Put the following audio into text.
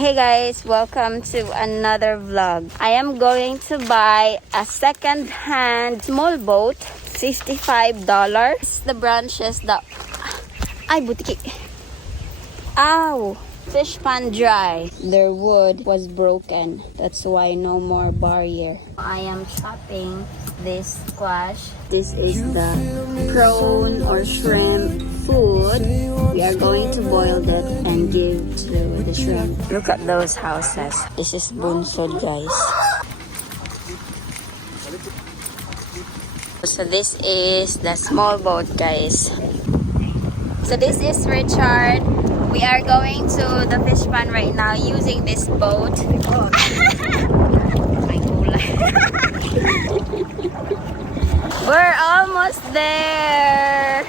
Hey guys, welcome to another vlog. I am going to buy a second-hand small boat, $55. The branches that... Ay, butiki. Ow! Fish pond dry. Their wood was broken. That's why no more barrier. I am chopping this squash. This is the prawn or shrimp food. We are going to boil that and give to the shrimp. Look at those houses. This is Bunsod, guys. So this is the small boat, guys. So this is Richard. We are going to the fish pond right now using this boat. We're almost there.